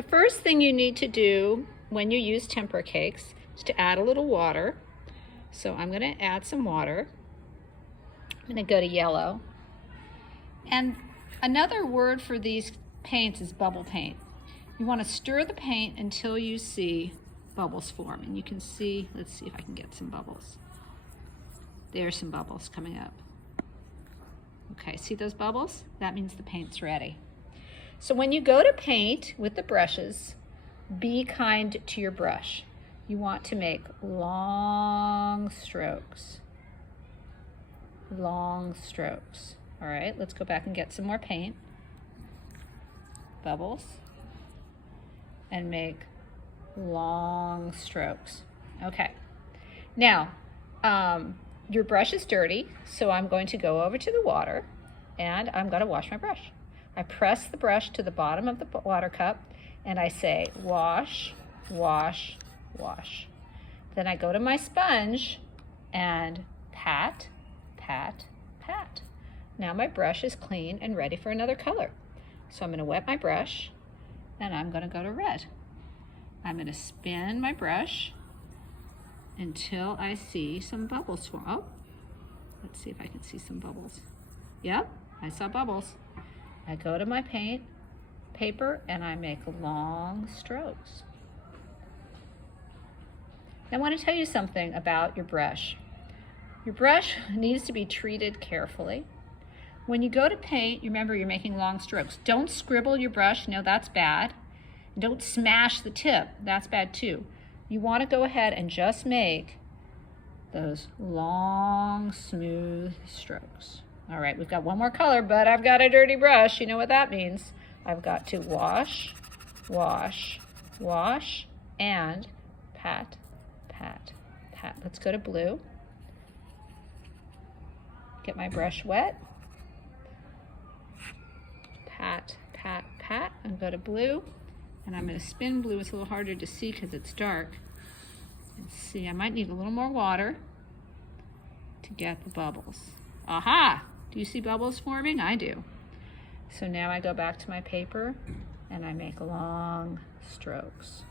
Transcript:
The first thing you need to do when you use tempera cakes is to add a little water. So I'm going to add some water. I'm going to go to yellow. And another word for these paints is bubble paint. You want to stir the paint until you see bubbles form. And you can see, let's see if I can get some bubbles. There's some bubbles coming up. Okay, see those bubbles? That means the paint's ready. So when you go to paint with the brushes, be kind to your brush. You want to make long strokes. Long strokes. All right, let's go back and get some more paint. Bubbles. And make long strokes. Okay. Now, your brush is dirty, so I'm going to go over to the water and I'm going to wash my brush. I press the brush to the bottom of the water cup and I say wash, wash, wash. Then I go to my sponge and pat, pat, pat. Now my brush is clean and ready for another color. So I'm going to wet my brush and I'm going to go to red. I'm going to spin my brush until I see some bubbles form. Oh, let's see if I can see some bubbles. Yep, I saw bubbles. I go to my paint paper and I make long strokes. I want to tell you something about your brush. Your brush needs to be treated carefully. When you go to paint, you remember you're making long strokes. Don't scribble your brush, no, that's bad. Don't smash the tip, that's bad too. You want to go ahead and just make those long, smooth strokes. All right, we've got one more color, but I've got a dirty brush. You know what that means. I've got to wash, wash, wash, and pat, pat, pat. Let's go to blue. Get my brush wet. Pat, pat, pat, and go to blue. And I'm going to spin blue. It's a little harder to see because it's dark. Let's see, I might need a little more water to get the bubbles. Aha! Do you see bubbles forming? I do. So now I go back to my paper and I make long strokes.